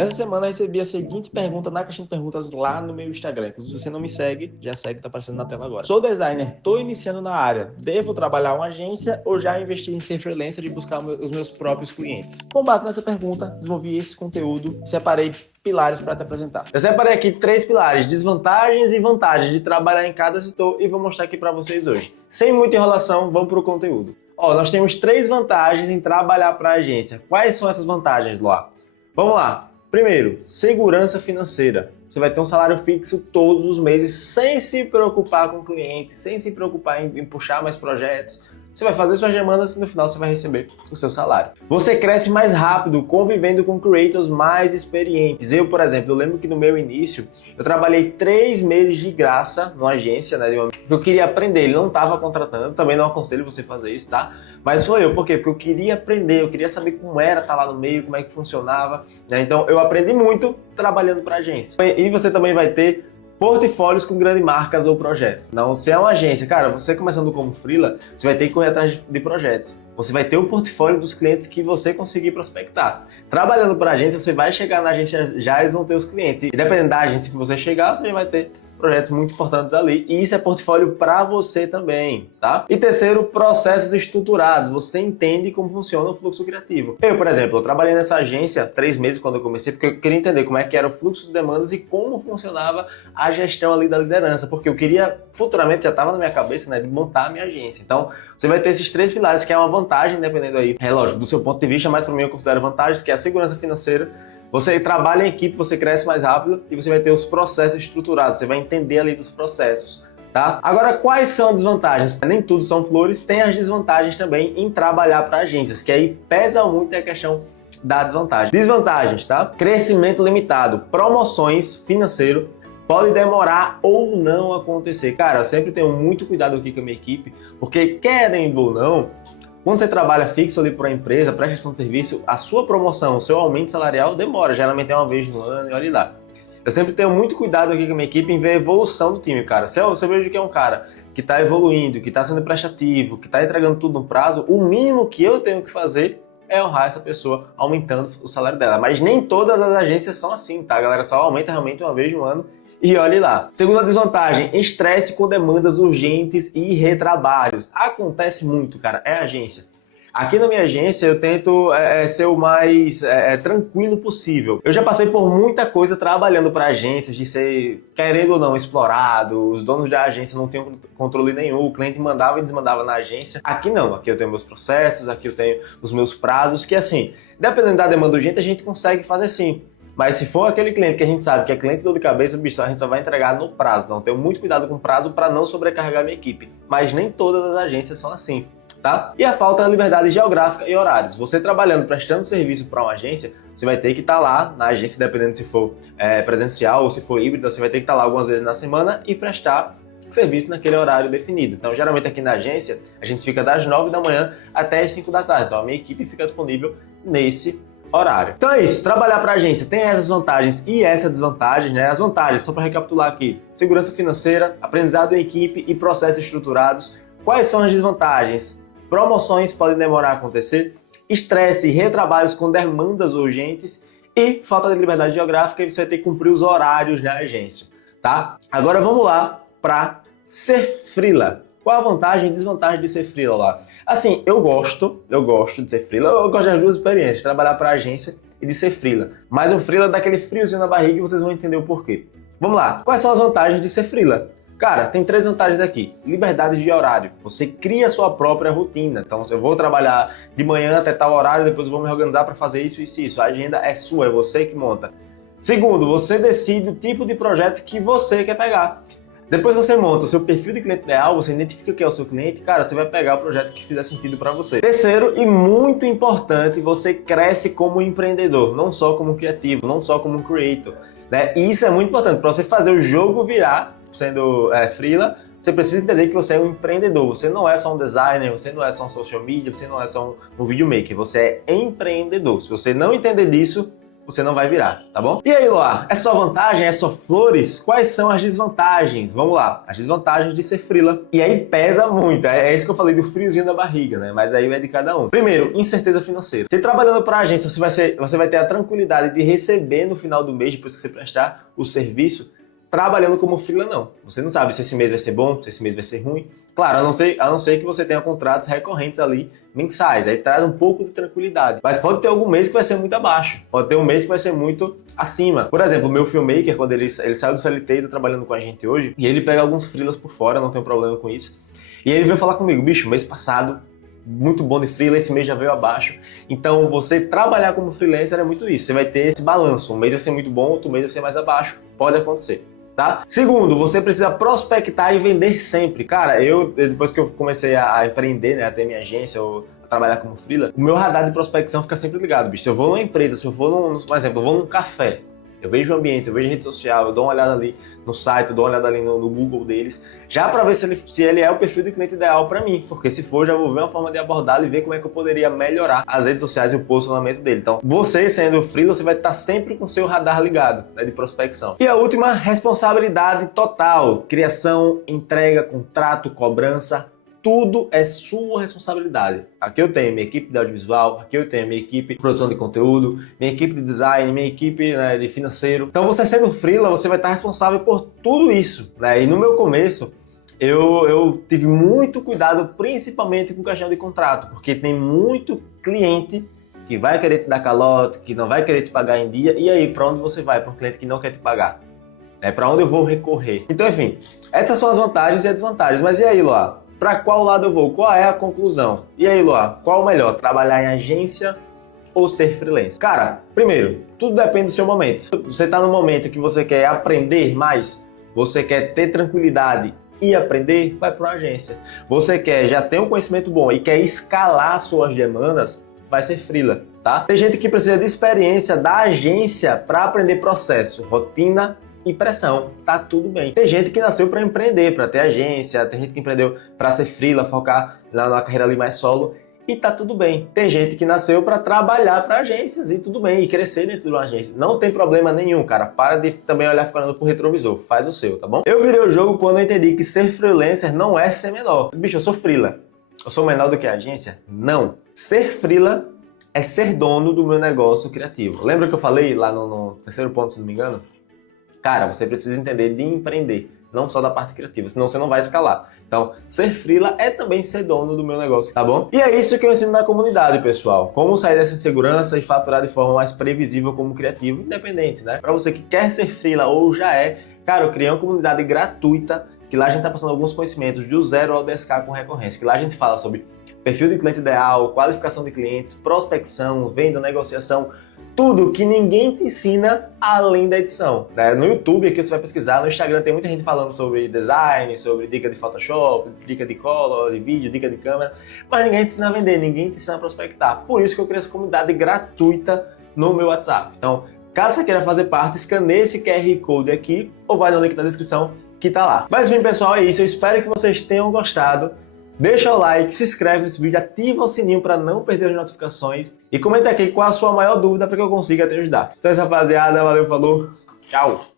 Essa semana eu recebi a seguinte pergunta na caixinha de perguntas lá no meu Instagram. Então, se você não me segue, já segue, tá aparecendo na tela agora. Sou designer, tô iniciando na área. Devo trabalhar em uma agência ou já investir em ser freelancer e buscar os meus próprios clientes? Com base nessa pergunta, desenvolvi esse conteúdo e separei pilares para te apresentar. Eu separei aqui 3 pilares, desvantagens e vantagens de trabalhar em cada setor e vou mostrar aqui para vocês hoje. Sem muita enrolação, vamos pro conteúdo. Nós temos 3 vantagens em trabalhar para agência. Quais são essas vantagens, Loa? Vamos lá. Primeiro, segurança financeira. Você vai ter um salário fixo todos os meses sem se preocupar com o cliente, sem se preocupar em puxar mais projetos. Você vai fazer suas demandas e no final você vai receber o seu salário. Você cresce mais rápido convivendo com creators mais experientes. Eu, por exemplo, eu lembro que no meu início eu trabalhei 3 meses de graça numa agência, né? Eu queria aprender, ele não estava contratando, também não aconselho você fazer isso, tá? Mas foi eu, por quê? Porque eu queria aprender, eu queria saber como era estar lá no meio, como é que funcionava, né? Então eu aprendi muito trabalhando para agência. E você também vai ter portfólios com grandes marcas ou projetos. Não, se é uma agência, cara, você começando como freela, você vai ter que correr atrás de projetos. Você vai ter o portfólio dos clientes que você conseguir prospectar. Trabalhando para agência, você vai chegar na agência, já eles vão ter os clientes. E dependendo da agência que você chegar, você vai ter projetos muito importantes ali, e isso é portfólio para você também, tá? E terceiro, processos estruturados. Você entende como funciona o fluxo criativo. Eu, por exemplo, eu trabalhei nessa agência 3 meses quando eu comecei, porque eu queria entender como é que era o fluxo de demandas e como funcionava a gestão ali da liderança, porque eu queria, futuramente, já estava na minha cabeça, né, de montar a minha agência. Então, você vai ter esses 3 pilares, que é uma vantagem, dependendo aí, é lógico, do seu ponto de vista, mas para mim eu considero vantagens, que é a segurança financeira. Você trabalha em equipe, você cresce mais rápido e você vai ter os processos estruturados, você vai entender ali dos processos, tá? Agora, quais são as desvantagens? Nem tudo são flores, tem as desvantagens também em trabalhar para agências, que aí pesa muito a questão da desvantagem. Desvantagens, tá? Crescimento limitado, promoções, financeiro, pode demorar ou não acontecer. Cara, eu sempre tenho muito cuidado aqui com a minha equipe, porque querendo ou não, quando você trabalha fixo ali para a empresa, prestação de serviço, a sua promoção, o seu aumento salarial demora, geralmente é uma vez no ano e olha lá. Eu sempre tenho muito cuidado aqui com a minha equipe em ver a evolução do time, cara. Se eu vejo que é um cara que está evoluindo, que está sendo prestativo, que está entregando tudo no prazo, o mínimo que eu tenho que fazer é honrar essa pessoa aumentando o salário dela. Mas nem todas as agências são assim, tá? A galera só aumenta realmente uma vez no ano. E olhe lá. Segunda desvantagem, estresse com demandas urgentes e retrabalhos. Acontece muito, cara, é agência. Aqui na minha agência eu tento ser o mais tranquilo possível. Eu já passei por muita coisa trabalhando para agências, de ser, querendo ou não, explorado, os donos da agência não tinham controle nenhum, o cliente mandava e desmandava na agência. Aqui não, aqui eu tenho meus processos, aqui eu tenho os meus prazos, que assim, dependendo da demanda urgente a gente consegue fazer sim. Mas se for aquele cliente que a gente sabe que é cliente dor de cabeça, bicho, a gente só vai entregar no prazo. Então, tenho muito cuidado com o prazo para não sobrecarregar minha equipe. Mas nem todas as agências são assim, tá? E a falta da liberdade geográfica e horários. Você trabalhando, prestando serviço para uma agência, você vai ter que estar lá na agência, dependendo se for presencial ou se for híbrido, você vai ter que estar lá algumas vezes na semana e prestar serviço naquele horário definido. Então, geralmente aqui na agência, a gente fica das 9 da manhã até as 5 da tarde. Então, a minha equipe fica disponível nesse horário. Então é isso, trabalhar para agência tem essas vantagens e essas desvantagens, né? As vantagens, só para recapitular aqui, segurança financeira, aprendizado em equipe e processos estruturados. Quais são as desvantagens? Promoções podem demorar a acontecer, estresse e retrabalhos com demandas urgentes e falta de liberdade geográfica e você vai ter que cumprir os horários da agência, tá? Agora vamos lá para ser freela. Qual a vantagem e desvantagem de ser freela lá? Assim, eu gosto de ser freela, eu gosto das duas experiências, de trabalhar para agência e de ser freela. Mas o freela dá aquele friozinho na barriga e vocês vão entender o porquê. Vamos lá, quais são as vantagens de ser freela? Cara, tem 3 vantagens aqui. Liberdade de horário. Você cria a sua própria rotina. Então, se eu vou trabalhar de manhã até tal horário, depois eu vou me organizar para fazer isso, isso e isso. A agenda é sua, é você que monta. Segundo, você decide o tipo de projeto que você quer pegar. Depois que você monta o seu perfil de cliente ideal, você identifica o que é o seu cliente, cara, você vai pegar o projeto que fizer sentido para você. Terceiro, e muito importante, você cresce como empreendedor, não só como criativo, não só como um creator, né? E isso é muito importante, para você fazer o jogo virar, sendo freela, você precisa entender que você é um empreendedor, você não é só um designer, você não é só um social media, você não é só um videomaker, você é empreendedor. Se você não entender disso, você não vai virar, tá bom? E aí, Luar, é só vantagem? É só flores? Quais são as desvantagens? Vamos lá, as desvantagens de ser freela. E aí pesa muito, é isso que eu falei do friozinho da barriga, né? Mas aí é de cada um. Primeiro, incerteza financeira. Você trabalhando para a agência, você vai ter a tranquilidade de receber no final do mês, depois que você prestar o serviço. Trabalhando como freela, não. Você não sabe se esse mês vai ser bom, se esse mês vai ser ruim. Claro, a não ser que você tenha contratos recorrentes ali, mensais. Aí traz um pouco de tranquilidade. Mas pode ter algum mês que vai ser muito abaixo. Pode ter um mês que vai ser muito acima. Por exemplo, o meu filmmaker, quando ele saiu do CLT e tá trabalhando com a gente hoje, e ele pega alguns freelas por fora, não tem problema com isso. E ele veio falar comigo, bicho, mês passado, muito bom de freela, esse mês já veio abaixo. Então, você trabalhar como freelancer é muito isso. Você vai ter esse balanço. Um mês vai ser muito bom, outro mês vai ser mais abaixo. Pode acontecer. Tá? Segundo, você precisa prospectar e vender sempre. Cara, depois que eu comecei a empreender, né, a ter minha agência, ou a trabalhar como freela, o meu radar de prospecção fica sempre ligado, bicho. Se eu vou numa empresa, se eu vou por exemplo, eu vou num café, eu vejo o ambiente, eu vejo a rede social, eu dou uma olhada ali no site, eu dou uma olhada ali no Google deles, já para ver se ele é o perfil de cliente ideal para mim, porque se for, já vou ver uma forma de abordá-lo e ver como é que eu poderia melhorar as redes sociais e o posicionamento dele. Então, você sendo freela, você vai estar sempre com o seu radar ligado, né, de prospecção. E a última, responsabilidade total, criação, entrega, contrato, cobrança, tudo é sua responsabilidade. Aqui eu tenho minha equipe de audiovisual, aqui eu tenho minha equipe de produção de conteúdo, minha equipe de design, minha equipe, né, de financeiro. Então você sendo freela, você vai estar responsável por tudo isso, né? E no meu começo, eu tive muito cuidado, principalmente com questão de contrato, porque tem muito cliente que vai querer te dar calote, que não vai querer te pagar em dia, e aí, para onde você vai? Para um cliente que não quer te pagar? Para onde eu vou recorrer? Então, enfim, essas são as vantagens e as desvantagens. Mas e aí, Luar? Para qual lado eu vou? Qual é a conclusão? E aí, Luar, qual o melhor? Trabalhar em agência ou ser freelancer? Cara, primeiro, tudo depende do seu momento. Você está no momento que você quer aprender mais, você quer ter tranquilidade e aprender, vai para uma agência. Você quer já ter um conhecimento bom e quer escalar suas demandas, vai ser freela, tá? Tem gente que precisa de experiência da agência para aprender processo, rotina e pressão, tá tudo bem. Tem gente que nasceu para empreender, para ter agência, tem gente que empreendeu para ser freela, focar na carreira ali mais solo, e tá tudo bem. Tem gente que nasceu para trabalhar para agências e tudo bem, e crescer dentro de uma agência. Não tem problema nenhum, cara. Para de também olhar ficando pro retrovisor, faz o seu, tá bom? Eu virei o jogo quando eu entendi que ser freelancer não é ser menor. Bicho, eu sou freela. Eu sou menor do que a agência? Não. Ser freela é ser dono do meu negócio criativo. Lembra que eu falei lá no terceiro ponto, se não me engano? Cara, você precisa entender de empreender, não só da parte criativa, senão você não vai escalar. Então, ser freela é também ser dono do meu negócio, tá bom? E é isso que eu ensino na comunidade, pessoal. Como sair dessa insegurança e faturar de forma mais previsível como criativo, independente, né? Para você que quer ser freela ou já é, cara, eu criei uma comunidade gratuita, que lá a gente tá passando alguns conhecimentos do 0 ao 10K com recorrência, que lá a gente fala sobre perfil de cliente ideal, qualificação de clientes, prospecção, venda, negociação, tudo que ninguém te ensina além da edição. Né? No YouTube, aqui você vai pesquisar, no Instagram tem muita gente falando sobre design, sobre dica de Photoshop, dica de color, de vídeo, dica de câmera, mas ninguém te ensina a vender, ninguém te ensina a prospectar. Por isso que eu criei essa comunidade gratuita no meu WhatsApp. Então, caso você queira fazer parte, escaneie esse QR Code aqui ou vai no link na descrição que tá lá. Mas enfim, pessoal, é isso. Eu espero que vocês tenham gostado. Deixa o like, se inscreve nesse vídeo, ativa o sininho para não perder as notificações e comenta aqui qual a sua maior dúvida para que eu consiga te ajudar. Então, rapaziada, valeu, falou, tchau!